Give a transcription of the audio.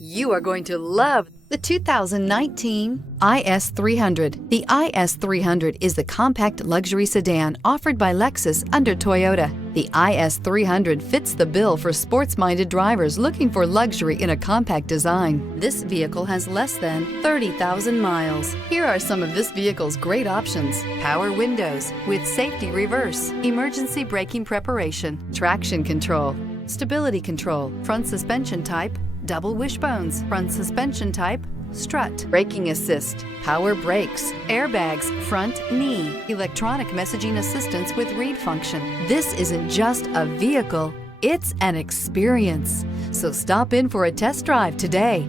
You are going to love the 2019 IS300. The IS300 is the compact luxury sedan offered by Lexus under Toyota. The IS300 fits the bill for sports-minded drivers looking for luxury in a compact design. This vehicle has less than 30,000 miles. Here are some of this vehicle's great options: power windows with safety reverse, emergency braking preparation, traction control, stability control, front suspension type, double wishbones, front suspension type, strut, braking assist, power brakes, airbags, front knee, electronic messaging assistance with read function. This isn't just a vehicle, it's an experience. So stop in for a test drive today.